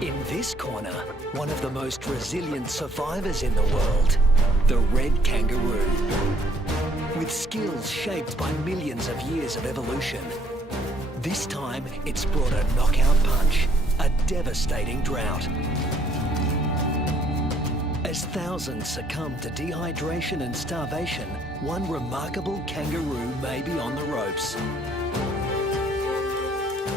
In this corner, one of the most resilient survivors in the world, the red kangaroo. With skills shaped by millions of years of evolution, this time it's brought a knockout punch, a devastating drought. As thousands succumb to dehydration and starvation, one remarkable kangaroo may be on the ropes.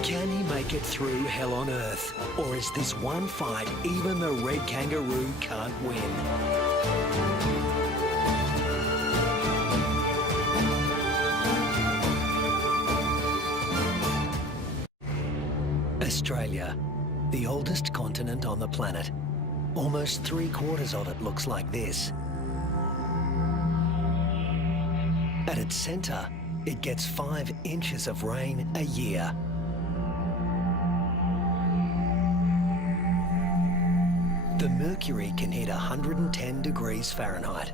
Can he make it through hell on earth? Or is this one fight even the red kangaroo can't win? Australia, the oldest continent on the planet. Almost 3/4 of it looks like this. At its centre, it gets 5 inches of rain a year. The mercury can hit 110 degrees Fahrenheit.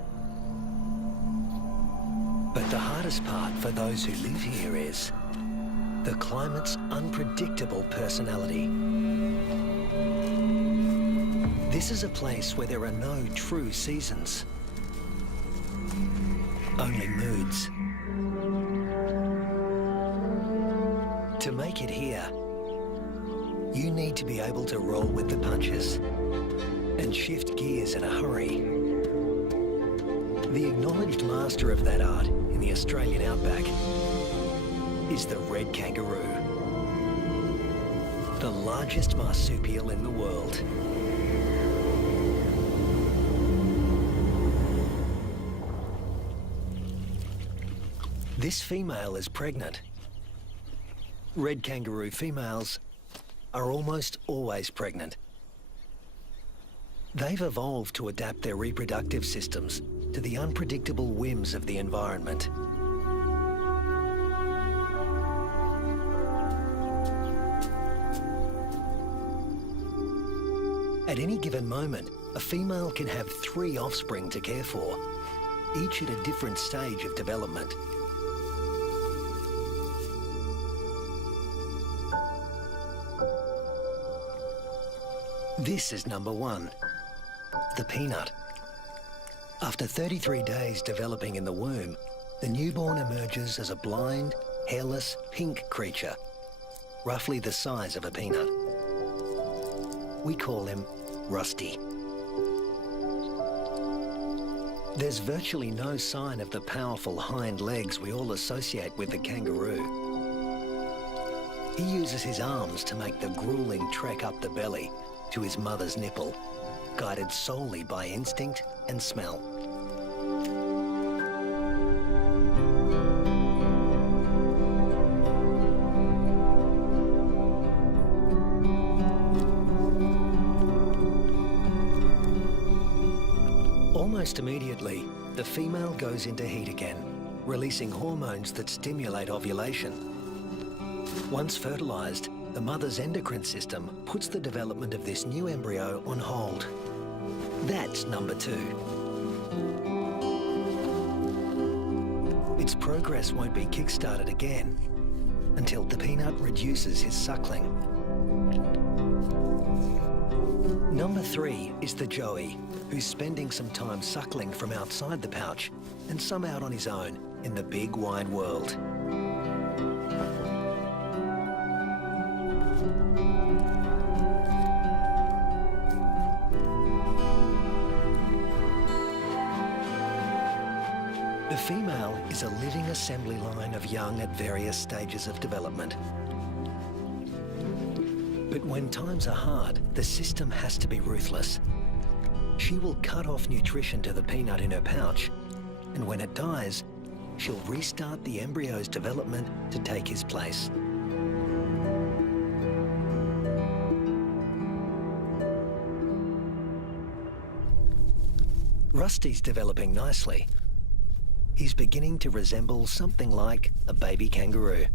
But the hardest part for those who live here is the climate's unpredictable personality. This is a place where there are no true seasons, only moods. To make it here, you need to be able to roll with the punches and shift gears in a hurry. The acknowledged master of that art in the Australian outback is the red kangaroo, the largest marsupial in the world. This female is pregnant. Red kangaroo females are almost always pregnant. They've evolved to adapt their reproductive systems to the unpredictable whims of the environment. At any given moment, a female can have 3 offspring to care for, each at a different stage of development. This is number 1, the peanut. After 33 days developing in the womb, the newborn emerges as a blind, hairless, pink creature, roughly the size of a peanut. We call him Rusty. There's virtually no sign of the powerful hind legs we all associate with the kangaroo. He uses his arms to make the grueling trek up the belly to his mother's nipple, guided solely by instinct and smell. Almost immediately, the female goes into heat again, releasing hormones that stimulate ovulation. Once fertilized, the mother's endocrine system puts the development of this new embryo on hold. That's number 2. Its progress won't be kick-started again until the peanut reduces his suckling. Number 3 is the joey, who's spending some time suckling from outside the pouch and some out on his own in the big wide world. The female is a living assembly line of young at various stages of development. But when times are hard, the system has to be ruthless. She will cut off nutrition to the peanut in her pouch, and when it dies, she'll restart the embryo's development to take his place. Rusty's developing nicely. He's beginning to resemble something like a baby kangaroo.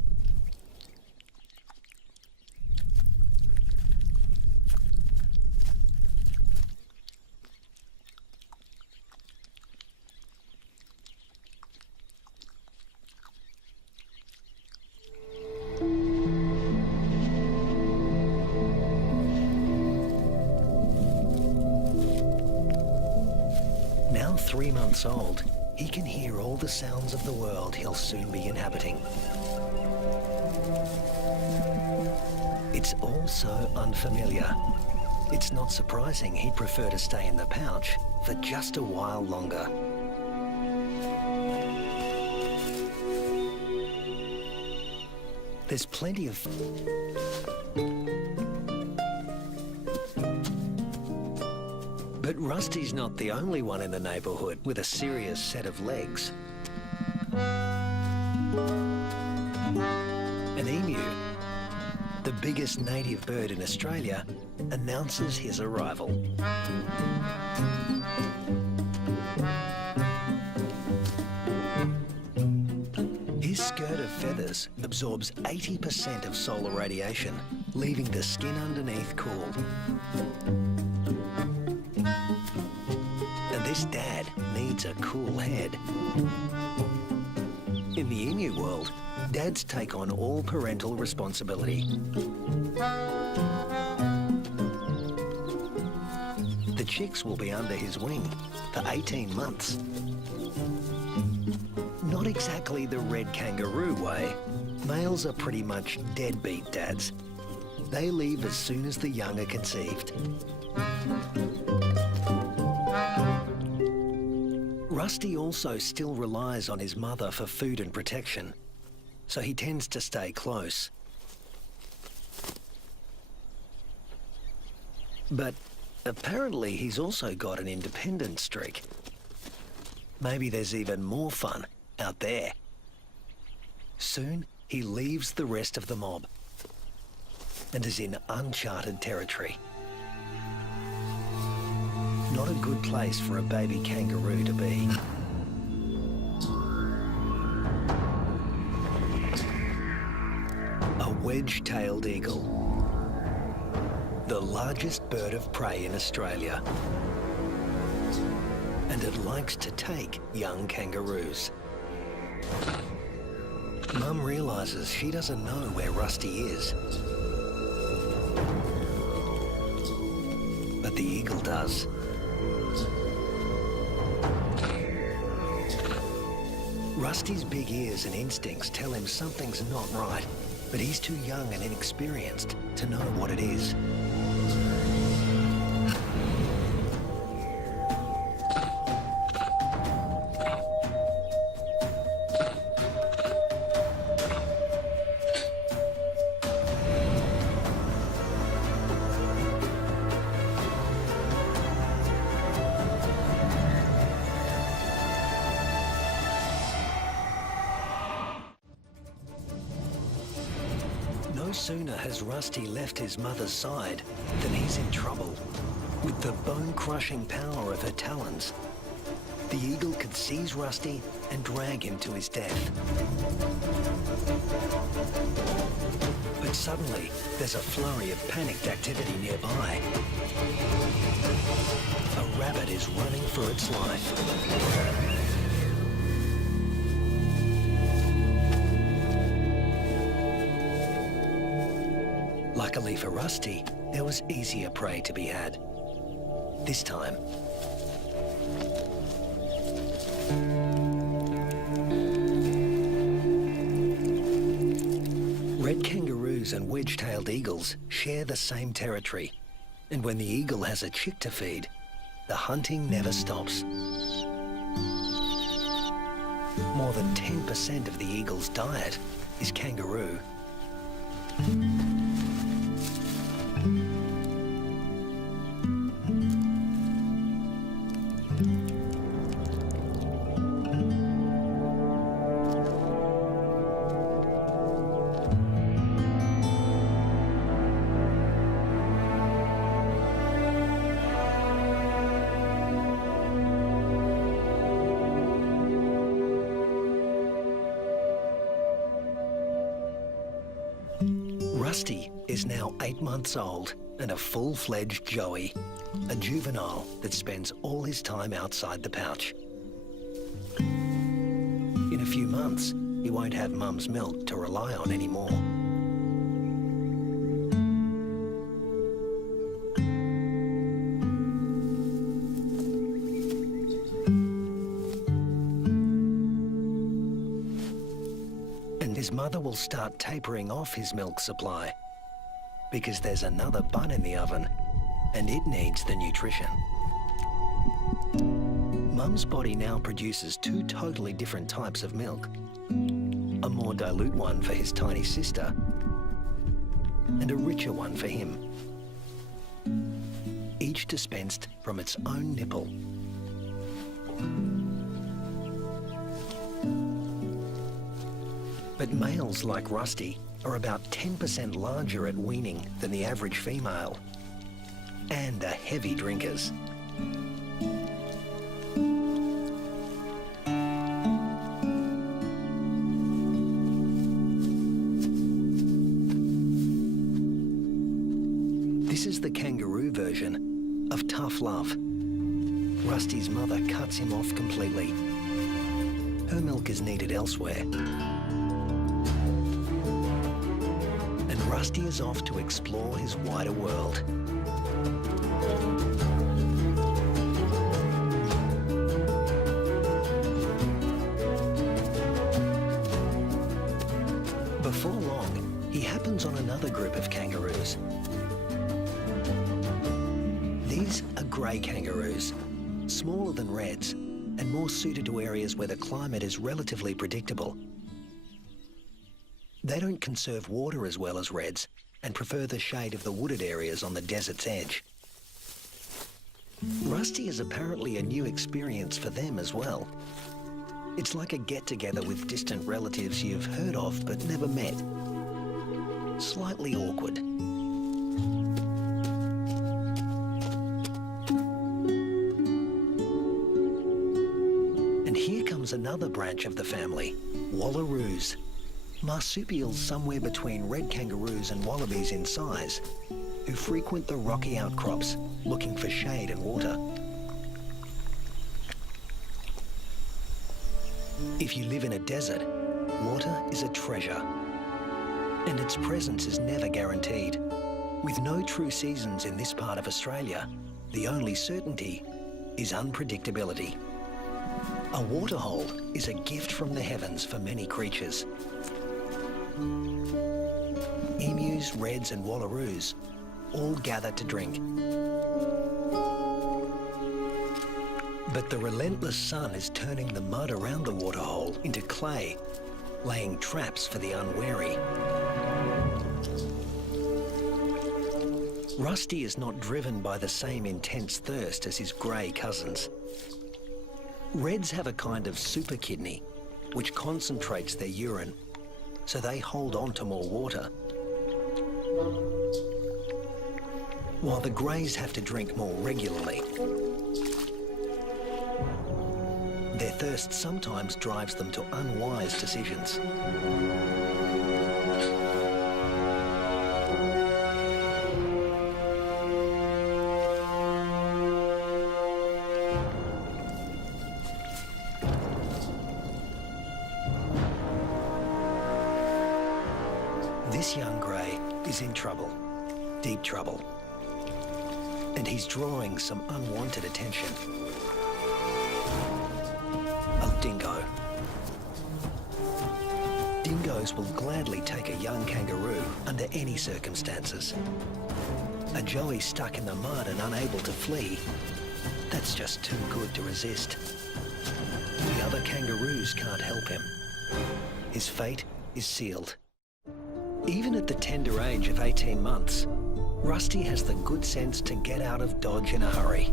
Now 3 months old, he can hear all the sounds of the world he'll soon be inhabiting. It's all so unfamiliar. It's not surprising he'd prefer to stay in the pouch for just a while longer. There's plenty of... But Rusty's not the only one in the neighbourhood with a serious set of legs. An emu, the biggest native bird in Australia, announces his arrival. His skirt of feathers absorbs 80% of solar radiation, leaving the skin underneath cool. And this dad needs a cool head. In the emu world, dads take on all parental responsibility. The chicks will be under his wing for 18 months. Not exactly the red kangaroo way. Males are pretty much deadbeat dads. They leave as soon as the young are conceived. Rusty also still relies on his mother for food and protection, so he tends to stay close. But apparently he's also got an independent streak. Maybe there's even more fun out there. Soon he leaves the rest of the mob and is in uncharted territory. Not a good place for a baby kangaroo to be. A wedge-tailed eagle, the largest bird of prey in Australia. And it likes to take young kangaroos. Mum realises she doesn't know where Rusty is. But the eagle does. Rusty's big ears and instincts tell him something's not right, but he's too young and inexperienced to know what it is. No sooner has Rusty left his mother's side than he's in trouble. With the bone-crushing power of her talons, the eagle could seize Rusty and drag him to his death. But suddenly, there's a flurry of panicked activity nearby. A rabbit is running for its life. Luckily for Rusty, there was easier prey to be had. This time, red kangaroos and wedge-tailed eagles share the same territory. And when the eagle has a chick to feed, the hunting never stops. More than 10% of the eagle's diet is kangaroo. Rusty is now 8 months old and a full-fledged joey, a juvenile that spends all his time outside the pouch. In a few months, he won't have Mum's milk to rely on anymore. mother will start tapering off his milk supply because there's another bun in the oven and it needs the nutrition. Mum's body now produces two totally different types of milk. A more dilute one for his tiny sister and a richer one for him. Each dispensed from its own nipple. But males like Rusty are about 10% larger at weaning than the average female and are heavy drinkers. This is the kangaroo version of tough love. Rusty's mother cuts him off completely. Her milk is needed elsewhere. And Rusty is off to explore his wider world. Before long, he happens on another group of kangaroos. These are grey kangaroos, smaller than reds and more suited to areas where the climate is relatively predictable. They don't conserve water as well as reds and prefer the shade of the wooded areas on the desert's edge. Rusty is apparently a new experience for them as well. It's like a get-together with distant relatives you've heard of but never met. Slightly awkward. And here comes another branch of the family, wallaroos. Marsupials somewhere between red kangaroos and wallabies in size, who frequent the rocky outcrops looking for shade and water. If you live in a desert, water is a treasure, and its presence is never guaranteed. With no true seasons in this part of Australia, the only certainty is unpredictability. A waterhole is a gift from the heavens for many creatures. Emus, reds and wallaroos all gather to drink. But the relentless sun is turning the mud around the waterhole into clay, laying traps for the unwary. Rusty is not driven by the same intense thirst as his grey cousins. Reds have a kind of super kidney, which concentrates their urine, so they hold on to more water. While the greys have to drink more regularly. Their thirst sometimes drives them to unwise decisions. This young grey is in trouble, deep trouble, and he's drawing some unwanted attention. A dingo. Dingoes will gladly take a young kangaroo under any circumstances. A joey stuck in the mud and unable to flee, that's just too good to resist. The other kangaroos can't help him. His fate is sealed. Even at the tender age of 18 months, Rusty has the good sense to get out of Dodge in a hurry.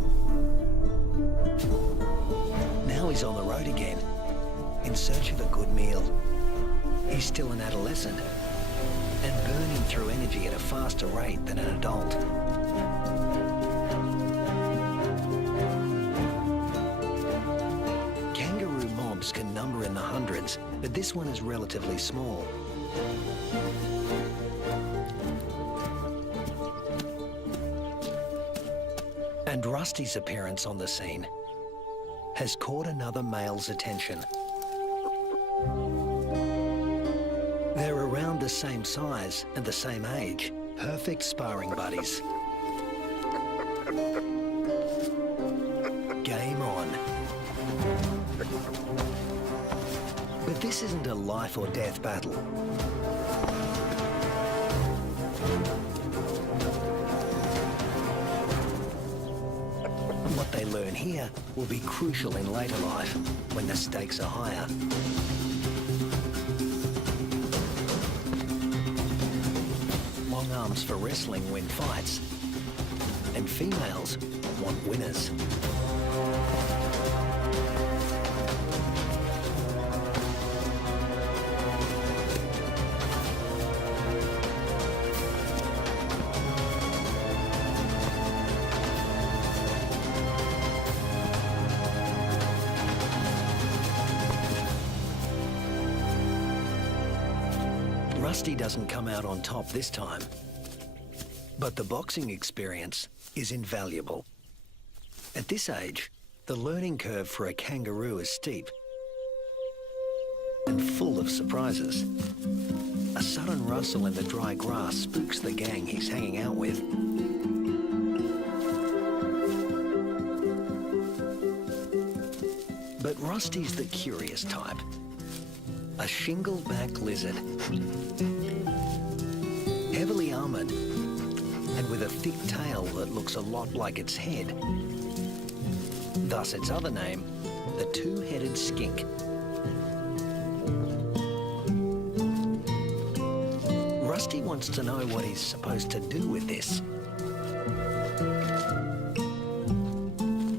Now he's on the road again, in search of a good meal. He's still an adolescent, and burning through energy at a faster rate than an adult. Kangaroo mobs can number in the hundreds, but this one is relatively small. And Rusty's appearance on the scene has caught another male's attention. They're around the same size and the same age, perfect sparring buddies. Game on. But this isn't a life or death battle. What they learn here will be crucial in later life, when the stakes are higher. Long arms for wrestling win fights, and females want winners. Rusty doesn't come out on top this time, but the boxing experience is invaluable. At this age, the learning curve for a kangaroo is steep and full of surprises. A sudden rustle in the dry grass spooks the gang he's hanging out with. But Rusty's the curious type. A shingle-back lizard, heavily armoured and with a thick tail that looks a lot like its head. Thus its other name, the two-headed skink. Rusty wants to know what he's supposed to do with this.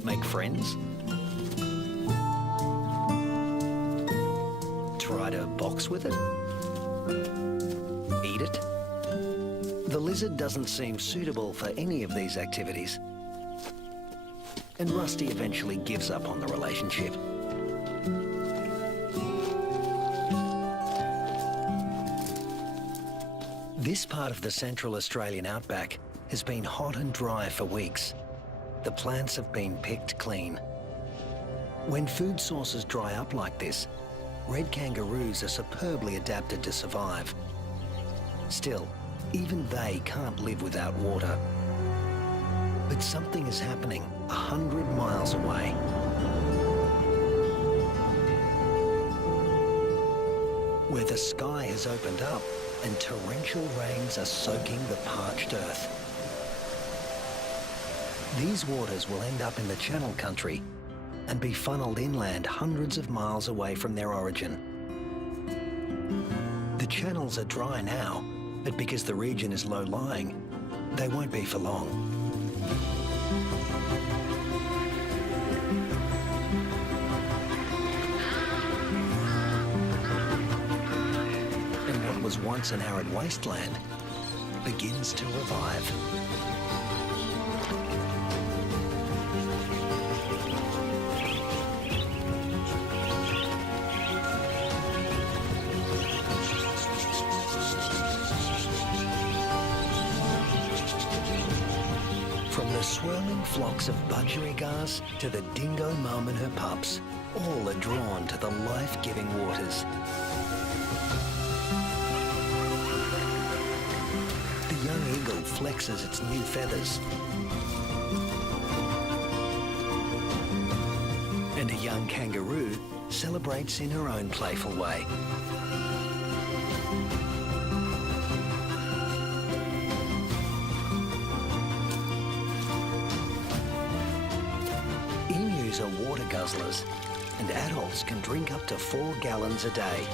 Make friends? Try to box with it? Eat it? The lizard doesn't seem suitable for any of these activities, and Rusty eventually gives up on the relationship. This part of the Central Australian outback has been hot and dry for weeks. The plants have been picked clean. When food sources dry up like this, red kangaroos are superbly adapted to survive. Still, even they can't live without water. But something is happening 100 miles away. Where the sky has opened up and torrential rains are soaking the parched earth. These waters will end up in the Channel Country and be funneled inland hundreds of miles away from their origin. The channels are dry now, but because the region is low-lying, they won't be for long. And what was once an arid wasteland begins to revive. From the swirling flocks of budgerigars to the dingo mum and her pups, all are drawn to the life-giving waters. The young eagle flexes its new feathers. And a young kangaroo celebrates in her own playful way. Emus are water guzzlers, and adults can drink up to 4 gallons a day.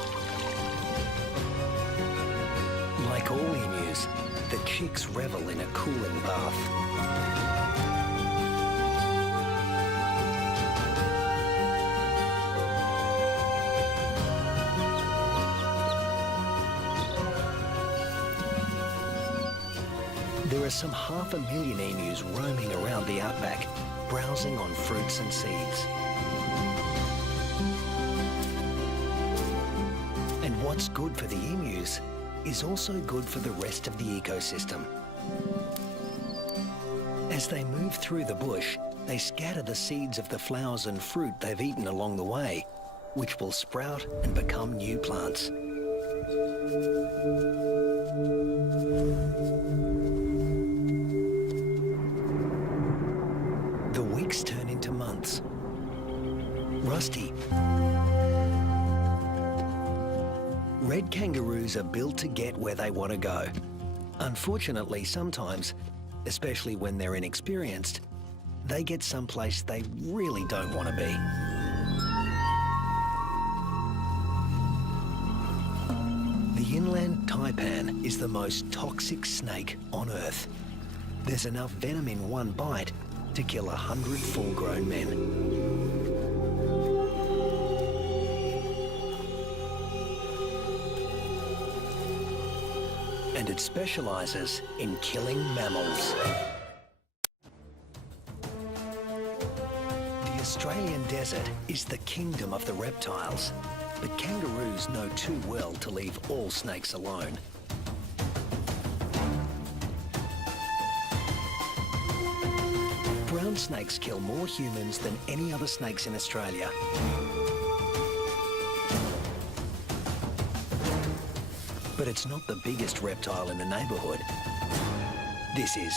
Like all emus, the chicks revel in a cooling bath. There are some 500,000 emus roaming around the outback, browsing on fruits and seeds. And what's good for the emus is also good for the rest of the ecosystem. As they move through the bush, they scatter the seeds of the flowers and fruit they've eaten along the way, which will sprout and become new plants. The weeks turn into months. Rusty Red kangaroos are built to get where they want to go. Unfortunately, sometimes, especially when they're inexperienced, they get someplace they really don't want to be. The inland taipan is the most toxic snake on Earth. There's enough venom in one bite to kill 100 full-grown men. And it specialises in killing mammals. The Australian desert is the kingdom of the reptiles, but kangaroos know too well to leave all snakes alone. Brown snakes kill more humans than any other snakes in Australia. But it's not the biggest reptile in the neighbourhood. This is.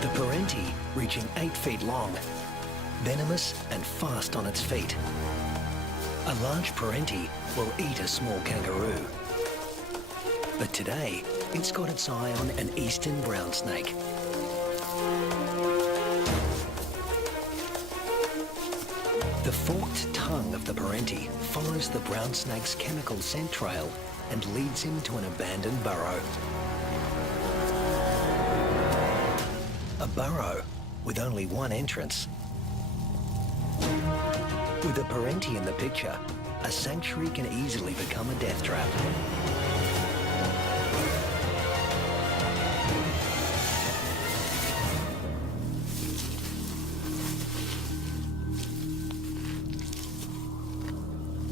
The parenti, reaching 8 feet long, venomous and fast on its feet. A large parenti will eat a small kangaroo. But today, it's got its eye on an eastern brown snake. The forked tongue of the parenti follows the brown snake's chemical scent trail and leads him to an abandoned burrow. A burrow with only one entrance. With a parenti in the picture, a sanctuary can easily become a death trap.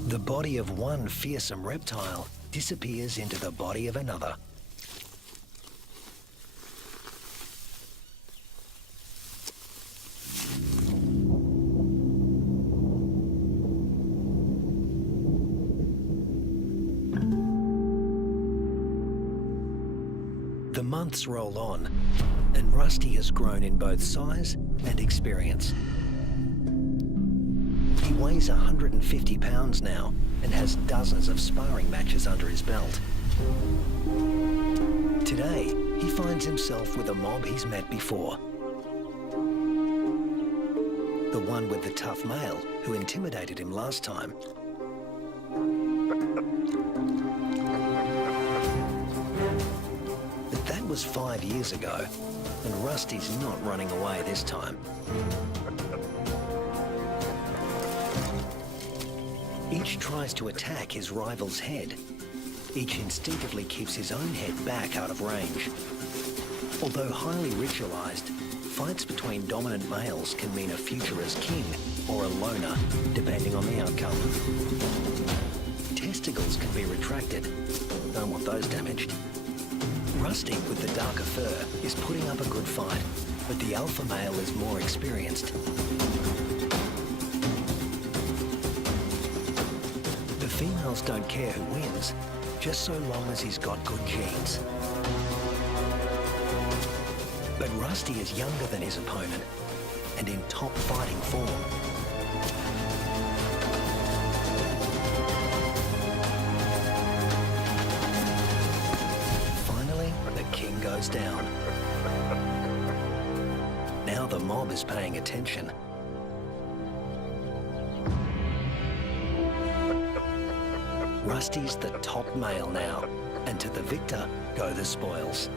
The body of one fearsome reptile disappears into the body of another. The months roll on, and Rusty has grown in both size and experience. He weighs 150 pounds now and has dozens of sparring matches under his belt. Today, he finds himself with a mob he's met before. The one with the tough male who intimidated him last time. But that was 5 years ago, and Rusty's not running away this time. Each tries to attack his rival's head. Each instinctively keeps his own head back out of range. Although highly ritualized, fights between dominant males can mean a future as king or a loner, depending on the outcome. Testicles can be retracted. Don't want those damaged. Rusty, with the darker fur, is putting up a good fight, but the alpha male is more experienced. The females don't care who wins, just so long as he's got good genes. But Rusty is younger than his opponent and in top fighting form. Finally, the king goes down. Now the mob is paying attention. Rusty's the top male now, and to the victor go the spoils.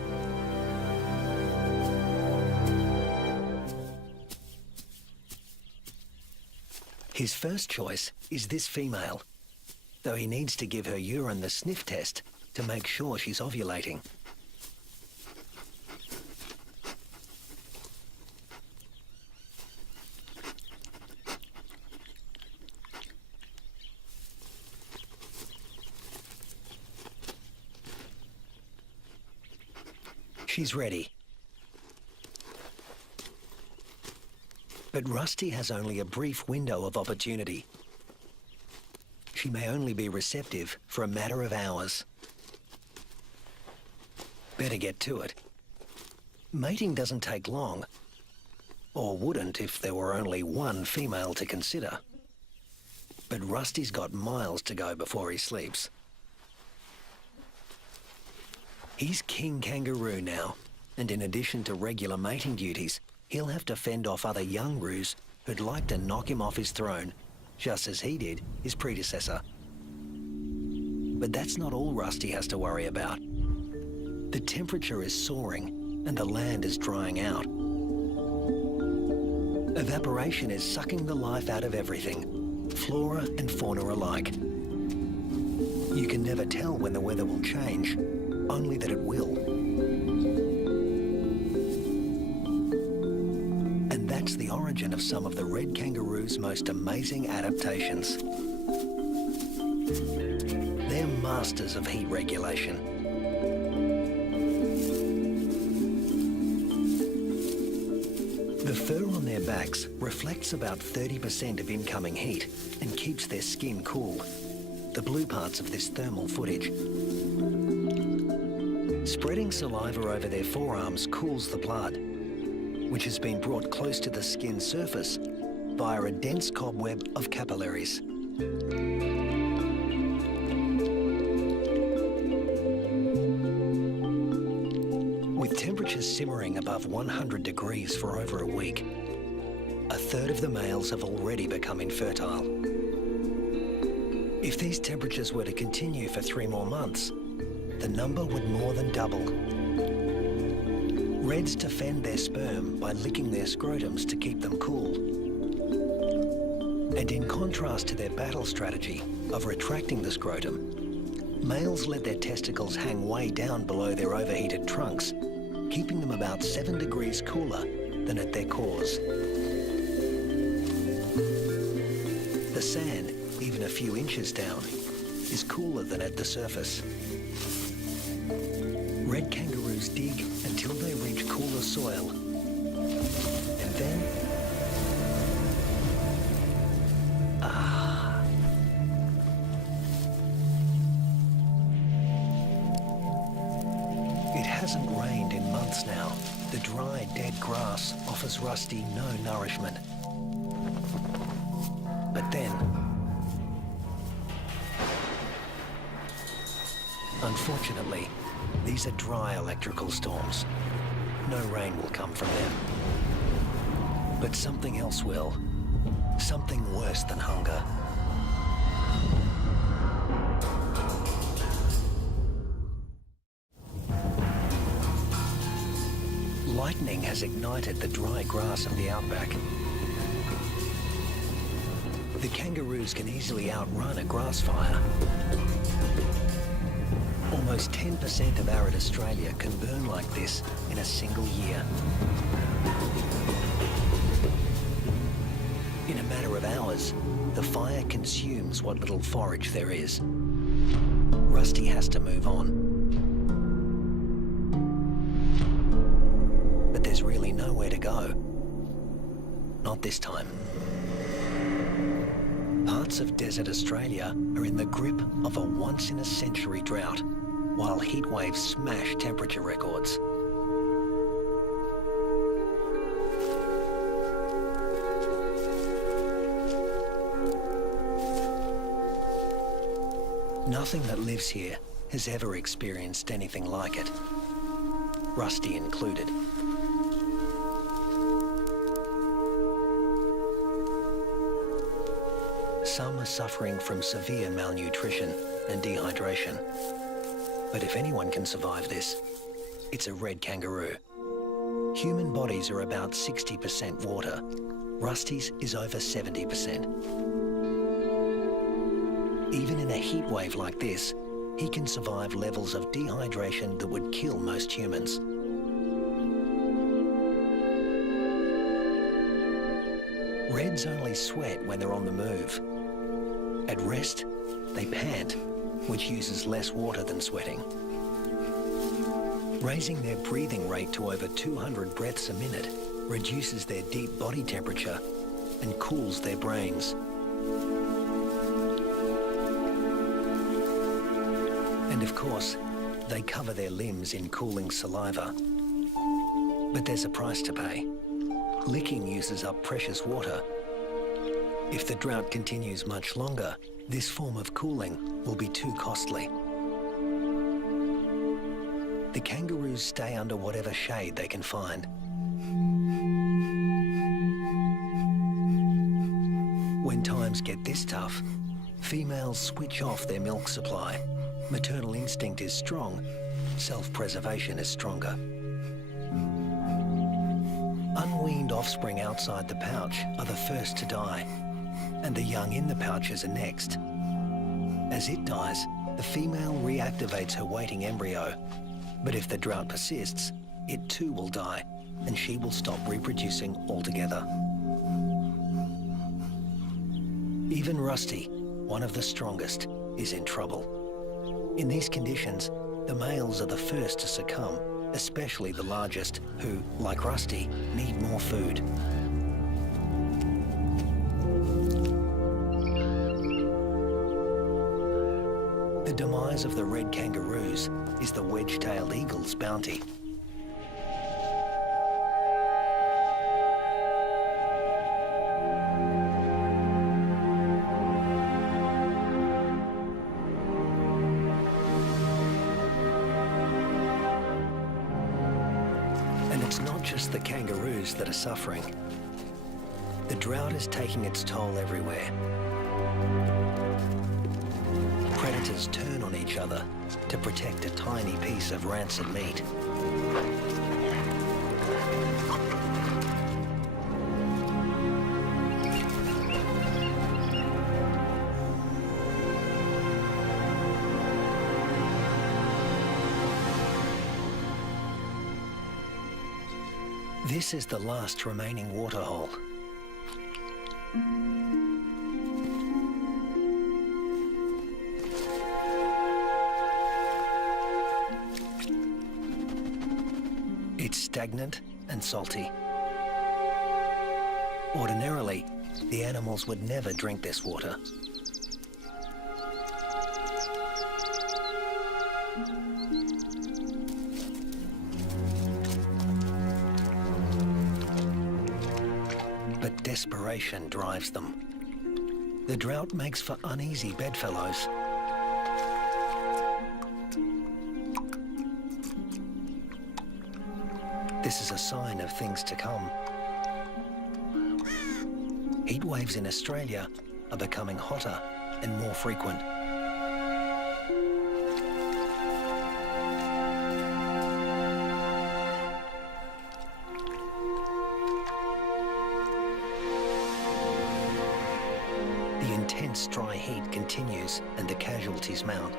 His first choice is this female, though he needs to give her urine the sniff test to make sure she's ovulating. She's ready. But Rusty has only a brief window of opportunity. She may only be receptive for a matter of hours. Better get to it. Mating doesn't take long, or wouldn't if there were only one female to consider. But Rusty's got miles to go before he sleeps. He's King Kangaroo now, and in addition to regular mating duties, he'll have to fend off other young roos who'd like to knock him off his throne, just as he did his predecessor. But that's not all Rusty has to worry about. The temperature is soaring and the land is drying out. Evaporation is sucking the life out of everything, flora and fauna alike. You can never tell when the weather will change, only that it will. And that's the origin of some of the red kangaroo's most amazing adaptations. They're masters of heat regulation. The fur on their backs reflects about 30% of incoming heat and keeps their skin cool, the blue parts of this thermal footage. Spreading saliva over their forearms cools the blood, which has been brought close to the skin surface via a dense cobweb of capillaries. With temperatures simmering above 100 degrees for over a week, a third of the males have already become infertile. If these temperatures were to continue for 3 more months, the number would more than double. Reds defend their sperm by licking their scrotums to keep them cool. And in contrast to their battle strategy of retracting the scrotum, males let their testicles hang way down below their overheated trunks, keeping them about 7 degrees cooler than at their cores. The sand, even a few inches down, is cooler than at the surface. Red kangaroos dig until they reach cooler soil. And then... It hasn't rained in months now. The dry, dead grass offers Rusty no nourishment. But then... Unfortunately, these are dry electrical storms. No rain will come from them. But something else will. Something worse than hunger. Lightning has ignited the dry grass of the outback. The kangaroos can easily outrun a grass fire. Almost 10% of arid Australia can burn like this in a single year. In a matter of hours, the fire consumes what little forage there is. Rusty has to move on. But there's really nowhere to go. Not this time. Parts of desert Australia are in the grip of a once-in-a-century drought, while heat waves smash temperature records. Nothing that lives here has ever experienced anything like it, Rusty included. Some are suffering from severe malnutrition and dehydration. But if anyone can survive this, it's a red kangaroo. Human bodies are about 60% water. Rusty's is over 70%. Even in a heat wave like this, he can survive levels of dehydration that would kill most humans. Reds only sweat when they're on the move. At rest, they pant, which uses less water than sweating. Raising their breathing rate to over 200 breaths a minute reduces their deep body temperature and cools their brains. And of course, they cover their limbs in cooling saliva. But there's a price to pay. Licking uses up precious water. If the drought continues much longer, this form of cooling will be too costly. The kangaroos stay under whatever shade they can find. When times get this tough, females switch off their milk supply. Maternal instinct is strong, self-preservation is stronger. Unweaned offspring outside the pouch are the first to die, and the young in the pouches are next. As it dies, the female reactivates her waiting embryo. But if the drought persists, it too will die, and she will stop reproducing altogether. Even Rusty, one of the strongest, is in trouble. In these conditions, the males are the first to succumb, especially the largest, who, like Rusty, need more food. The demise of the red kangaroos is the wedge-tailed eagle's bounty. And it's not just the kangaroos that are suffering. The drought is taking its toll everywhere. Predators turn on each other to protect a tiny piece of rancid meat. This is the last remaining waterhole. It's stagnant and salty. Ordinarily, the animals would never drink this water. But desperation drives them. The drought makes for uneasy bedfellows. This is a sign of things to come. Heat waves in Australia are becoming hotter and more frequent. The intense dry heat continues and the casualties mount.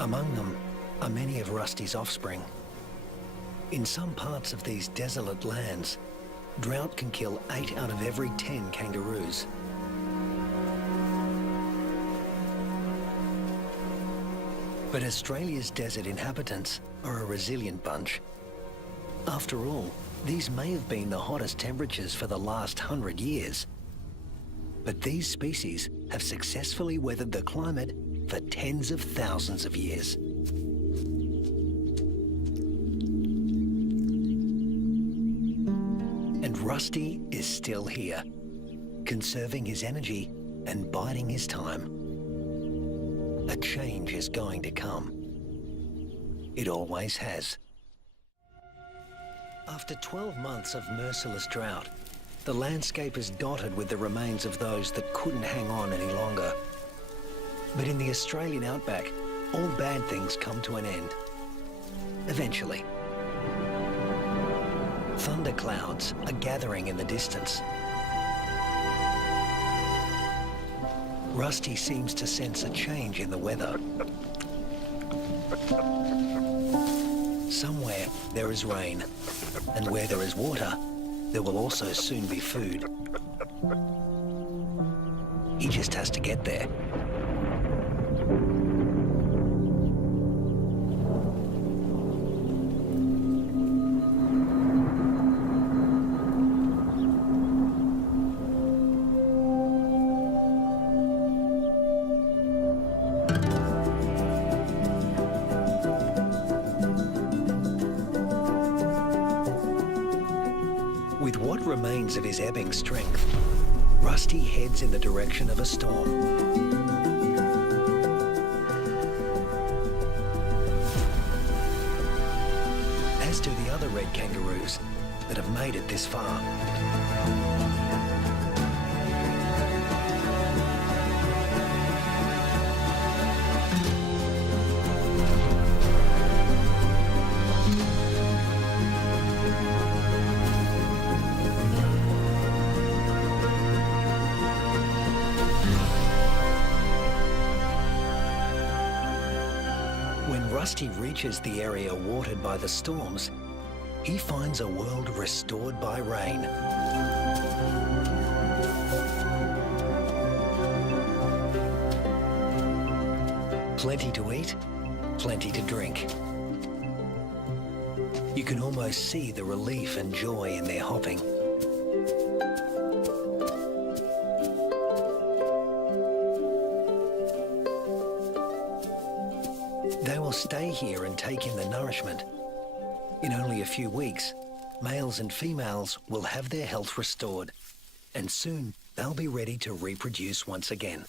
Among them are many of Rusty's offspring. In some parts of these desolate lands, drought can kill 8 out of every 10 kangaroos. But Australia's desert inhabitants are a resilient bunch. After all, these may have been the hottest temperatures for the last 100 years. But these species have successfully weathered the climate for tens of thousands of years. And Rusty is still here, conserving his energy and biding his time. A change is going to come. It always has. After 12 months of merciless drought, the landscape is dotted with the remains of those that couldn't hang on any longer. But in the Australian outback, all bad things come to an end. Eventually. Thunderclouds are gathering in the distance. Rusty seems to sense a change in the weather. Somewhere there is rain, and where there is water, there will also soon be food. He just has to get there. With what remains of his ebbing strength, Rusty heads in the direction of a storm. As do the other red kangaroos that have made it this far. When Rusty reaches the area watered by the storms, he finds a world restored by rain. Plenty to eat, plenty to drink. You can almost see the relief and joy in their hopping. They will stay here and take in the nourishment. In only a few weeks, males and females will have their health restored, and soon they'll be ready to reproduce once again.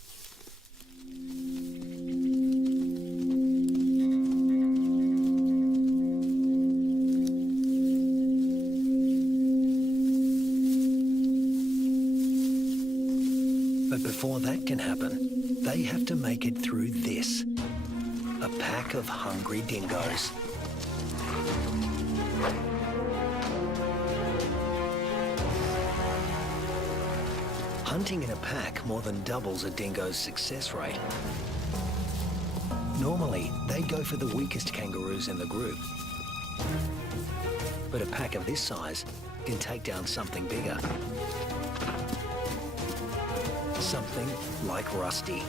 But before that can happen, they have to make it through this. A pack of hungry dingoes. Hunting in a pack more than doubles a dingo's success rate. Normally, they go for the weakest kangaroos in the group. But a pack of this size can take down something bigger. Something like Rusty.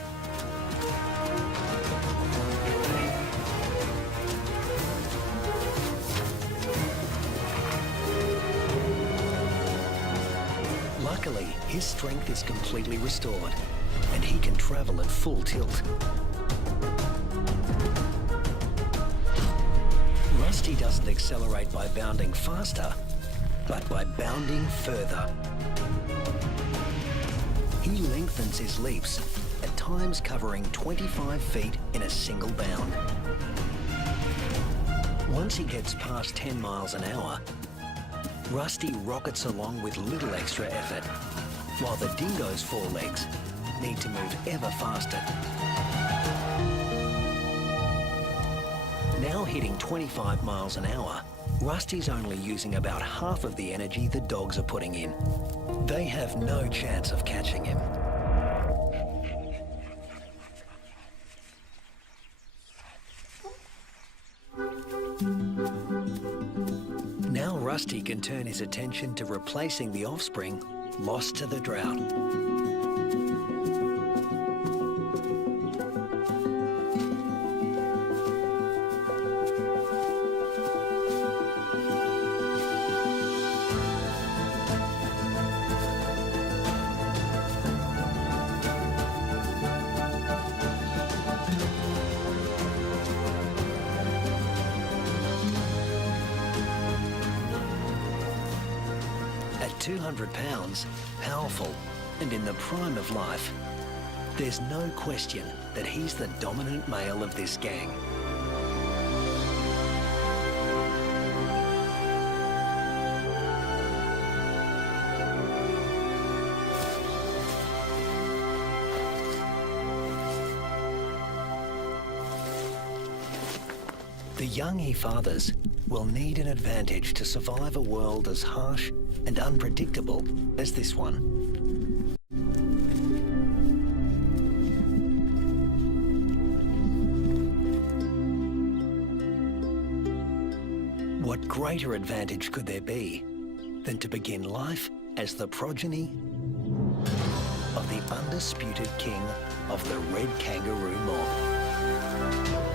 Luckily, his strength is completely restored, and he can travel at full tilt. Rusty doesn't accelerate by bounding faster, but by bounding further. He lengthens his leaps, at times covering 25 feet in a single bound. Once he gets past 10 miles an hour, Rusty rockets along with little extra effort, while the dingo's forelegs need to move ever faster. Now hitting 25 miles an hour, Rusty's only using about half of the energy the dogs are putting in. They have no chance of catching him. Now Rusty can turn his attention to replacing the offspring lost to the drought. At 200 pounds, powerful, and in the prime of life, there's no question that he's the dominant male of this gang. The young he-fathers will need an advantage to survive a world as harsh and unpredictable as this one. What greater advantage could there be than to begin life as the progeny of the undisputed king of the red kangaroo mob?